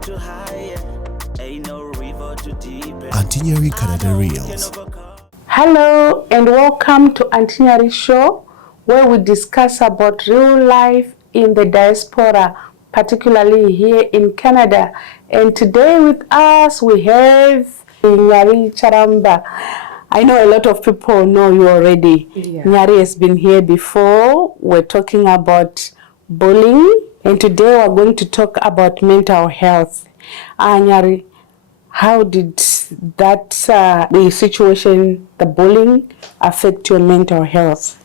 too high, ain't no river too deep. Auntie Nyari Canada Reels. Hello and welcome to Auntie Nyari Show, where we discuss about real life in the diaspora, particularly here in Canada. And today with us we have Nyaradzo Charamba. I know a lot of people know you already. Yeah. Nyari has been here before. We're talking about bullying, and today we're going to talk about mental health. Nyari, how did that the situation, the bullying, affect your mental health?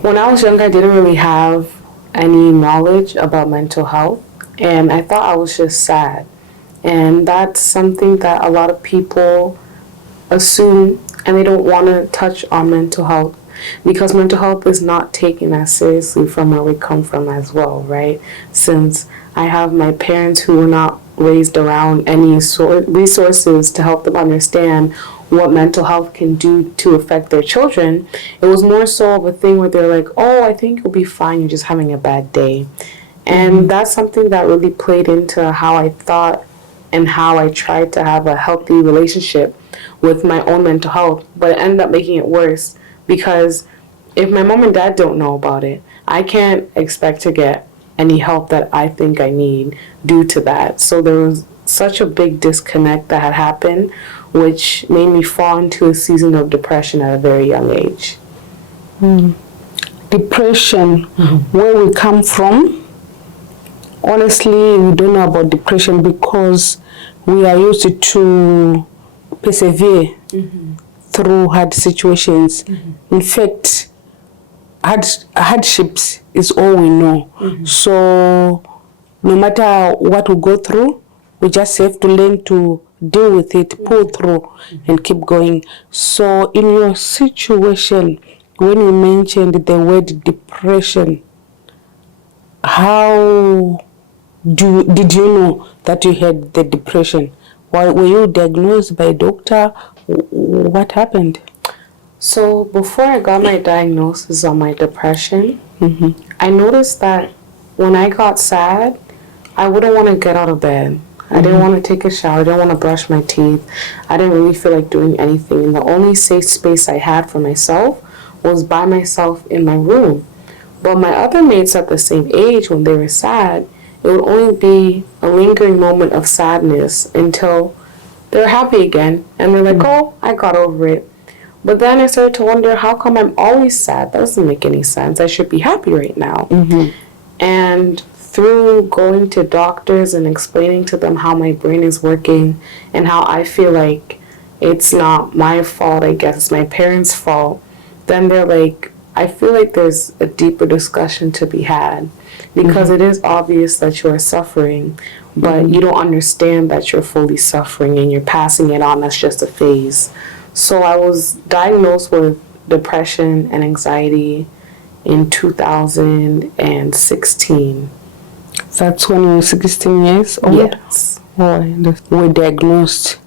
When I was younger, I didn't really have any knowledge about mental health, and I thought I was just sad. And that's something that a lot of people assume, and they don't want to touch on mental health because mental health is not taken as seriously from where we come from as well, right? Since I have my parents who were not raised around any resources to help them understand what mental health can do to affect their children, it was more so of a thing where they're like, oh, I think you'll be fine, you're just having a bad day. And that's something that really played into how I thought and how I tried to have a healthy relationship with my own mental health, but it ended up making it worse because if my mom and dad don't know about it, I can't expect to get any help that I think I need due to that. So there was such a big disconnect that had happened, which made me fall into a season of depression at a very young age. Depression, where we come from, honestly, we don't know about depression because we are used to persevere through hard situations. In fact, hardships is all we know. So no matter what we go through, we just have to learn to deal with it, pull through, and keep going. So in your situation, when you mentioned the word depression, how did you know that you had the depression? Were you diagnosed by a doctor? What happened? So before I got my diagnosis on my depression, I noticed that when I got sad, I wouldn't want to get out of bed. I didn't want to take a shower. I didn't want to brush my teeth. I didn't really feel like doing anything. And the only safe space I had for myself was by myself in my room. But my other mates at the same age, when they were sad, it would only be a lingering moment of sadness until they're happy again. And they're like, oh, I got over it. But then I started to wonder, how come I'm always sad? That doesn't make any sense. I should be happy right now. And through going to doctors and explaining to them how my brain is working and how I feel like it's not my fault, I guess it's my parents' fault, then they're like, I feel like there's a deeper discussion to be had because it is obvious that you are suffering, but you don't understand that you're fully suffering and you're passing it on as just a phase. So I was diagnosed with depression and anxiety in 2016. That's when you were 16 years old? Yes. Were diagnosed.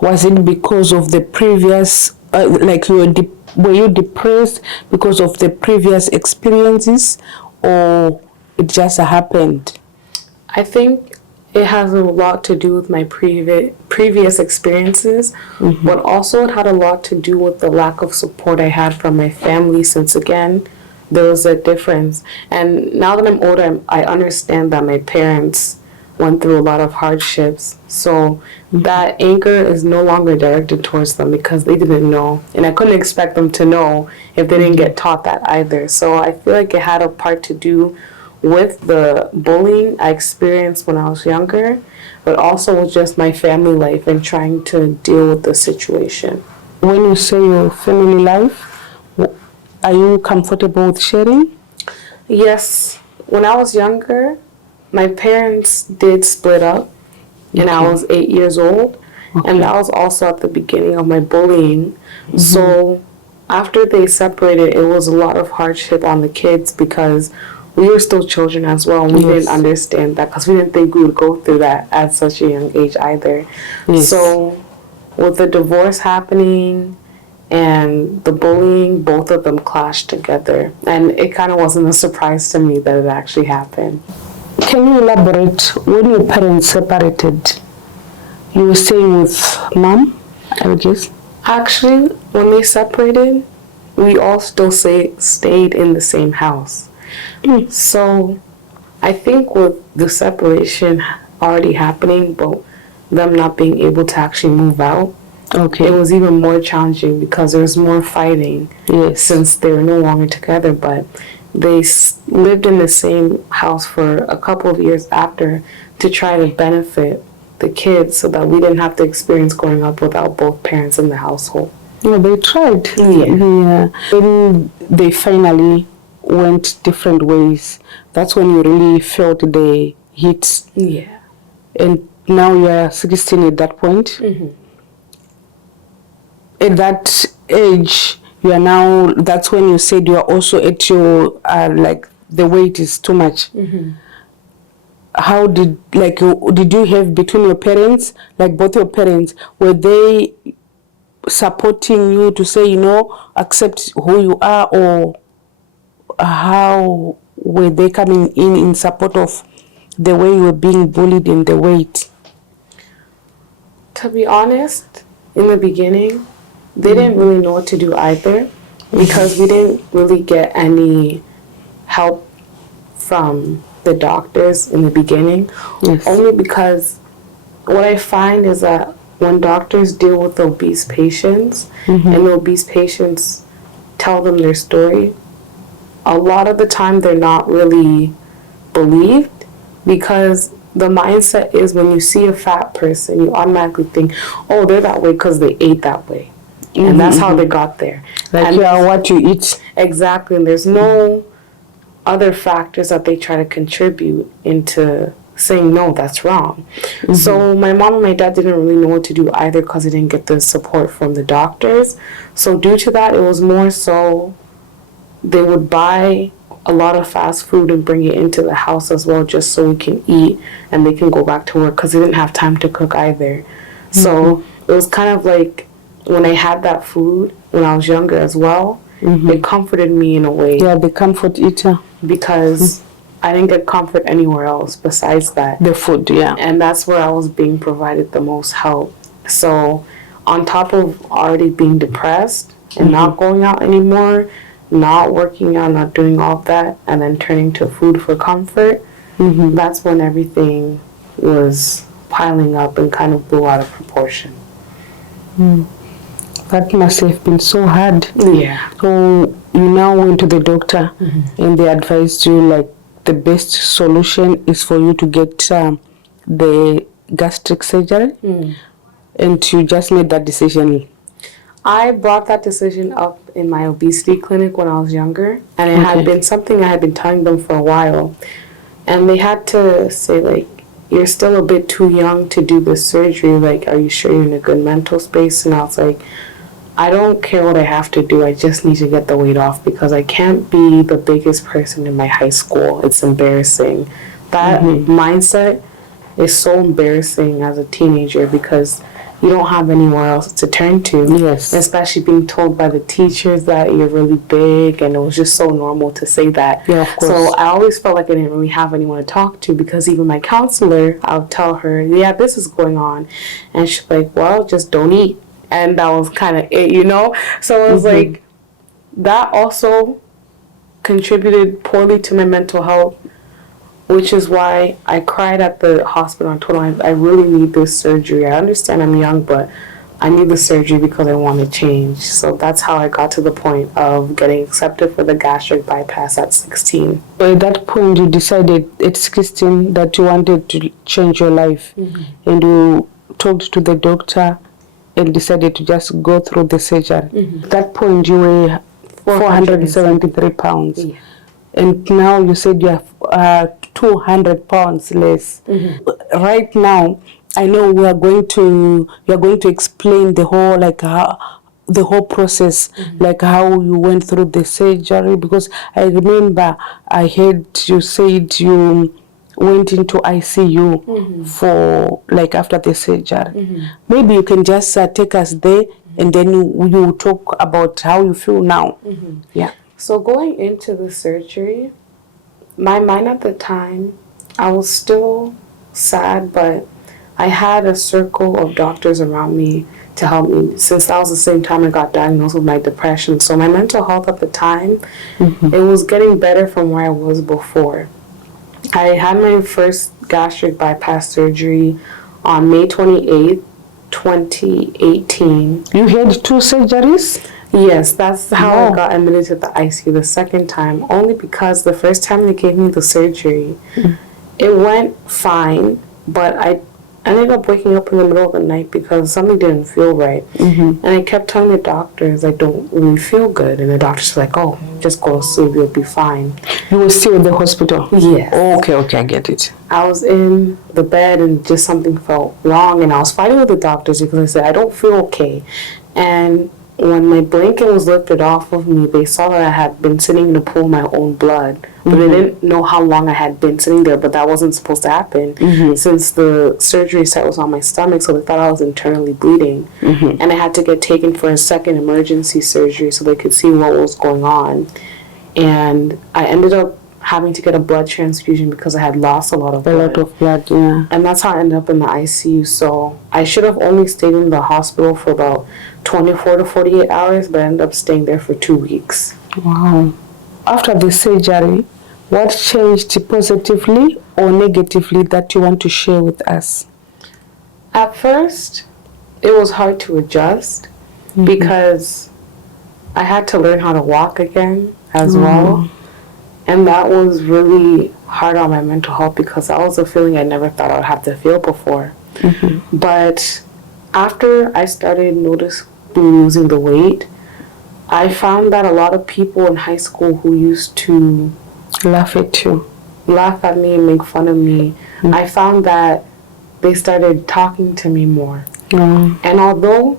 Was it because of the previous, were you depressed because of the previous experiences, or it just happened? I think it has a lot to do with my previous experiences, but also it had a lot to do with the lack of support I had from my family, since again, there was a difference. And now that I'm older, I understand that my parents went through a lot of hardships. So that anger is no longer directed towards them because they didn't know. And I couldn't expect them to know if they didn't get taught that either. So I feel like it had a part to do with the bullying I experienced when I was younger, but also with just my family life and trying to deal with the situation. When you say your family life, are you comfortable with sharing? Yes. When I was younger, my parents did split up, and I was 8 years old, and that was also at the beginning of my bullying. So after they separated, it was a lot of hardship on the kids because we were still children as well, and we didn't understand that because we didn't think we would go through that at such a young age either. So with the divorce happening and the bullying, both of them clashed together, and it kind of wasn't a surprise to me that it actually happened. Can you elaborate, when your parents separated, you were staying with mom, I guess? Actually, when they separated, we all still stayed in the same house. So I think with the separation already happening, but them not being able to actually move out, it was even more challenging because there was more fighting since they were no longer together. But they lived in the same house for a couple of years after to try to benefit the kids so that we didn't have to experience growing up without both parents in the household. Yeah, they tried. Yeah. When they finally went different ways, that's when you really felt the heat. Yeah. And now you're 16 at that point. At that age, you are now, that's when you said you are also at your, like, the weight is too much. How did you have between your parents, like both your parents, were they supporting you to say, accept who you are, or how were they coming in support of the way you were being bullied and the weight? To be honest, in the beginning, they didn't really know what to do either because we didn't really get any help from the doctors in the beginning. Only because what I find is that when doctors deal with obese patients and the obese patients tell them their story, a lot of the time they're not really believed because the mindset is when you see a fat person, you automatically think, oh, they're that way because they ate that way. And that's how they got there. Like and you are what you eat. Exactly. And there's no other factors that they try to contribute into saying, no, that's wrong. So my mom and my dad didn't really know what to do either because they didn't get the support from the doctors. So due to that, it was more so they would buy a lot of fast food and bring it into the house as well just so we can eat and they can go back to work because they didn't have time to cook either. So it was kind of like when I had that food when I was younger as well, it comforted me in a way. Yeah, the comfort eater. Because I didn't get comfort anywhere else besides that. The food, yeah. And that's where I was being provided the most help. So on top of already being depressed and not going out anymore, not working out, not doing all of that, and then turning to food for comfort, that's when everything was piling up and kind of blew out of proportion. That must have been so hard. Yeah. So you now went to the doctor and they advised you like the best solution is for you to get the gastric surgery, and you just made that decision. I brought that decision up in my obesity clinic when I was younger, and it had been something I had been telling them for a while. And they had to say, like, you're still a bit too young to do this surgery. Like, are you sure you're in a good mental space? And I was like, I don't care what I have to do. I just need to get the weight off because I can't be the biggest person in my high school. It's embarrassing. That mindset is so embarrassing as a teenager because you don't have anywhere else to turn to. Yes. Especially being told by the teachers that you're really big, and it was just so normal to say that. Yeah, of course. So I always felt like I didn't really have anyone to talk to because even my counselor, I'll tell her, yeah, this is going on. And she's like, well, just don't eat. And that was kind of it, So it was like, that also contributed poorly to my mental health, which is why I cried at the hospital and told them I really need this surgery. I understand I'm young, but I need the surgery because I want to change. So that's how I got to the point of getting accepted for the gastric bypass at 16. So at that point, you decided at 16 that you wanted to change your life, and you talked to the doctor and decided to just go through the surgery. At that point, you were 473 pounds. Yeah. And now you said you have 200 pounds less. Right now, I know you're going to explain the whole the whole process, like how you went through the surgery, because I remember I heard you said you went into ICU for like after the surgery. Maybe you can just take us there and then you talk about how you feel now. Yeah. So going into the surgery, my mind at the time I was still sad, but I had a circle of doctors around me to help me, since that was the same time I got diagnosed with my depression. So my mental health at the time, it was getting better from where I was before. I had my first gastric bypass surgery on May 28th, 2018. You had 2 surgeries? Yes, that's how I got admitted to the ICU the second time, only because the first time they gave me the surgery, it went fine, but I ended up waking up in the middle of the night because something didn't feel right. And I kept telling the doctors I don't really feel good, and the doctors were like, oh, just go to sleep, you'll be fine. You were still in the hospital? Yes. Oh, okay, I get it. I was in the bed and just something felt wrong, and I was fighting with the doctors because I said, I don't feel okay. And when my blanket was lifted off of me, they saw that I had been sitting in a pool of my own blood. But they didn't know how long I had been sitting there, but that wasn't supposed to happen since the surgery site was on my stomach, so they thought I was internally bleeding. And I had to get taken for a second emergency surgery so they could see what was going on. And I ended up having to get a blood transfusion because I had lost a lot of blood. A lot of blood, yeah. And that's how I ended up in the ICU. So I should have only stayed in the hospital for about 24 to 48 hours, but I ended up staying there for 2 weeks. Wow. After the surgery, what changed positively or negatively that you want to share with us? At first, it was hard to adjust because I had to learn how to walk again as well. And that was really hard on my mental health because that was a feeling I never thought I would have to feel before. But after I started noticing losing the weight, I found that a lot of people in high school who used to laugh at you, laugh at me and make fun of me, I found that they started talking to me more. And although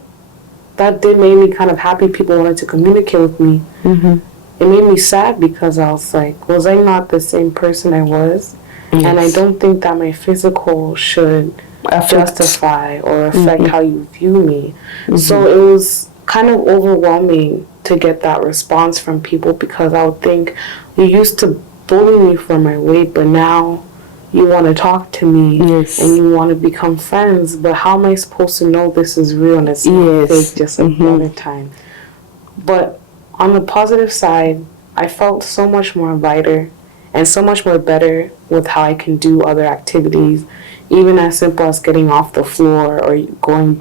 that did make me kind of happy, people wanted to communicate with me, it made me sad because I was like, was I not the same person I was? And I don't think that my physical should justify or affect how you view me. So it was kind of overwhelming to get that response from people because I would think, you used to bully me for my weight, but now you want to talk to me and you want to become friends, but how am I supposed to know this is real and it's not fake just like the other time? But on the positive side, I felt so much more lighter and so much more better with how I can do other activities, even as simple as getting off the floor or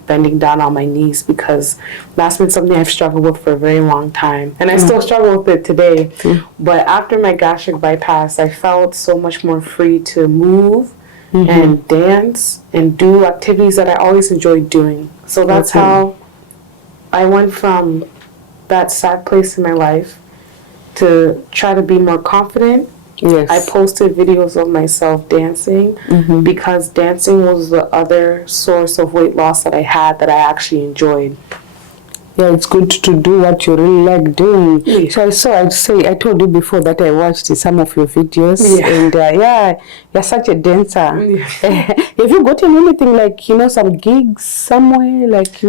bending down on my knees, because that's been something I've struggled with for a very long time. And I still struggle with it today. But after my gastric bypass, I felt so much more free to move and dance and do activities that I always enjoyed doing. So that's how I went from that sad place in my life to try to be more confident. I posted videos of myself dancing because dancing was the other source of weight loss that I had that I actually enjoyed. Yeah, it's good to do what you really like doing. So I told you before that I watched some of your videos and you're such a dancer. Have you gotten anything like, some gigs somewhere, like,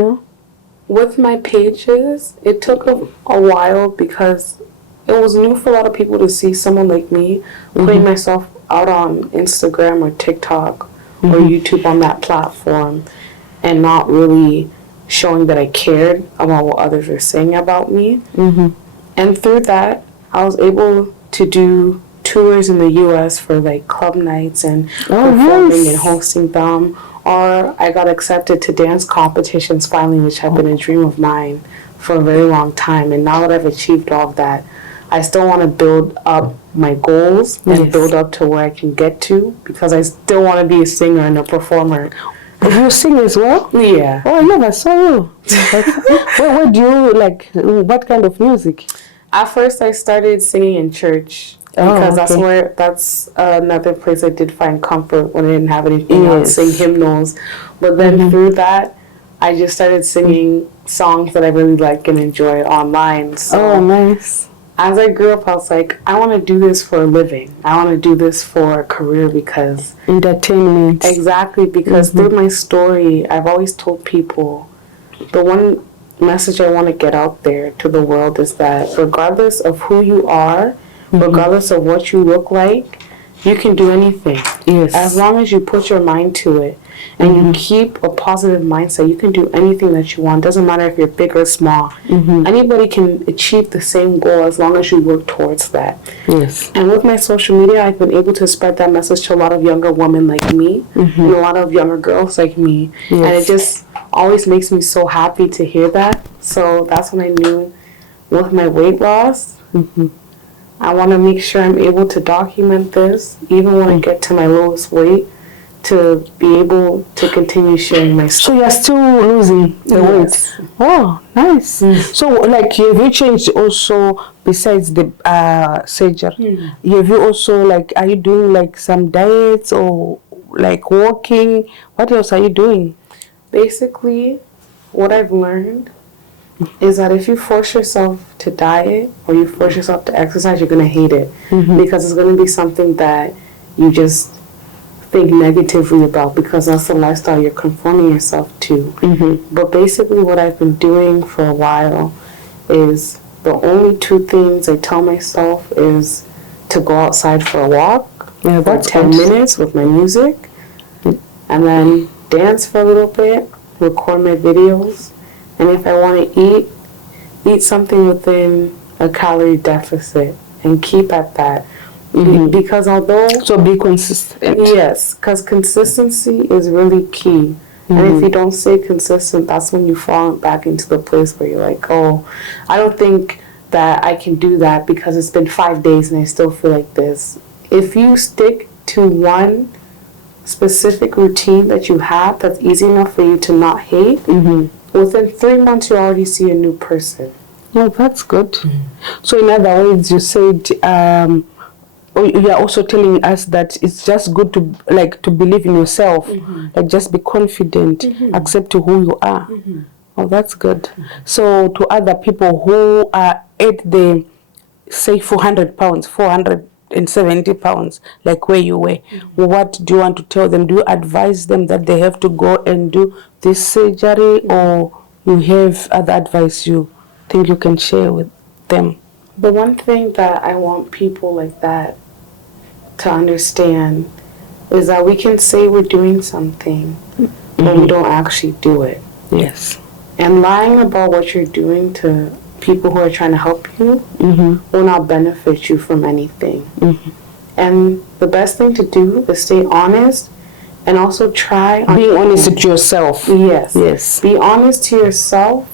With my pages, it took a while because it was new for a lot of people to see someone like me putting myself out on Instagram or TikTok or YouTube on that platform and not really showing that I cared about what others were saying about me. And through that, I was able to do tours in the U.S. for like club nights and performing and hosting them. Or I got accepted to dance competitions finally, which had been a dream of mine for a very long time. And now that I've achieved all of that, I still want to build up my goals and build up to where I can get to, because I still want to be a singer and a performer. You sing as well? Yeah. Oh, I never saw you. What do you like? What kind of music? At first, I started singing in church because that's another place I did find comfort when I didn't have anything else, sing hymnals. But then through that, I just started singing songs that I really like and enjoy online. So nice. As I grew up, I was like, I want to do this for a living. I want to do this for a career because... Entertainment. Exactly, because through my story, I've always told people, the one message I want to get out there to the world is that regardless of who you are, regardless of what you look like, you can do anything. Yes. As long as you put your mind to it and you keep a positive mindset, you can do anything that you want. Doesn't matter if you're big or small. Anybody can achieve the same goal as long as you work towards that. Yes. And with my social media, I've been able to spread that message to a lot of younger women like me and a lot of younger girls like me. Yes. And it just always makes me so happy to hear that. So that's when I knew with my weight loss, I want to make sure I'm able to document this, even when I get to my lowest weight, to be able to continue sharing my story. So you're still losing the weight? Oh, nice. So, like, have you changed also, besides the surgery? Have you also, like, are you doing, like, some diets or, like, walking? What else are you doing? Basically, what I've learned is that if you force yourself to diet or you force yourself to exercise, you're going to hate it because it's going to be something that you just think negatively about because that's the lifestyle you're conforming yourself to. But basically what I've been doing for a while is the only 2 things I tell myself is to go outside for a walk for 10 minutes with my music and then dance for a little bit, record my videos. And if I want to eat something within a calorie deficit and keep at that. Because although... So be consistent. Yes, because consistency is really key. And if you don't stay consistent, that's when you fall back into the place where you're like, oh, I don't think that I can do that because it's been 5 days and I still feel like this. If you stick to one specific routine that you have that's easy enough for you to not hate, within 3 months, you already see a new person. Oh, that's good. So, in other words, you said you are also telling us that it's just good to to believe in yourself, like just be confident, accept who you are. Oh, that's good. So, to other people who are at the say 400 pounds, 470 pounds, like where you were, what do you want to tell them? Do you advise them that they have to go and do this surgery, or you have other advice you think you can share with them? The one thing that I want people like that to understand is that we can say we're doing something, but we don't actually do it. Yes. And lying about what you're doing to people who are trying to help you will not benefit you from anything. And the best thing to do is stay honest and also try... Being honest with yourself. Yes. Yes. Be honest to yourself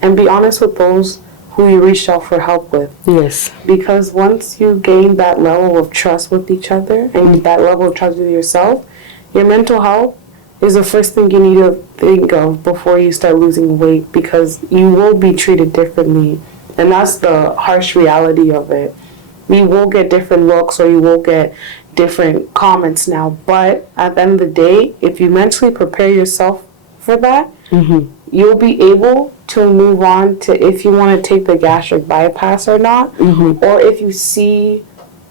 and be honest with those who you reached out for help with. Yes. Because once you gain that level of trust with each other and that level of trust with yourself, your mental health is the first thing you need to think of before you start losing weight, because you will be treated differently. And that's the harsh reality of it. You will get different looks or you will get different comments now. But at the end of the day, if you mentally prepare yourself for that, you'll be able to move on to if you want to take the gastric bypass or not, or if you see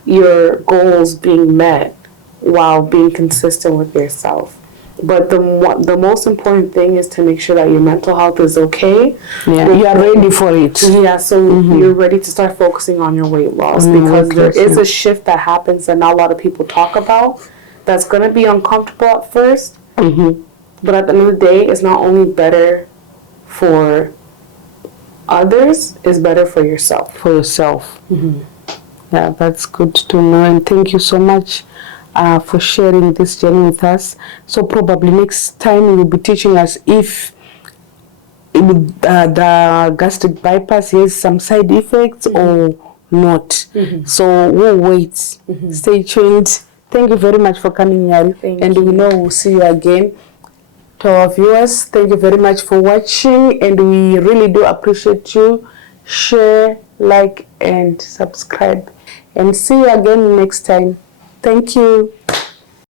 your goals being met while being consistent with yourself. But the most important thing is to make sure that your mental health is okay. Yeah, you are ready for it. Yeah, so you're ready to start focusing on your weight loss, because there is a shift that happens that not a lot of people talk about that's going to be uncomfortable at first. But at the end of the day, it's not only better for others, it's better for yourself. For yourself. Yeah, that's good to know. And thank you so much for sharing this journey with us. So probably next time you will be teaching us if the gastric bypass has some side effects or not. So we'll wait. Stay tuned. Thank you very much for coming, Nyari. And we know we'll see you again. To our viewers, thank you very much for watching, and we really do appreciate you. Share, like, and subscribe. And see you again next time. Thank you.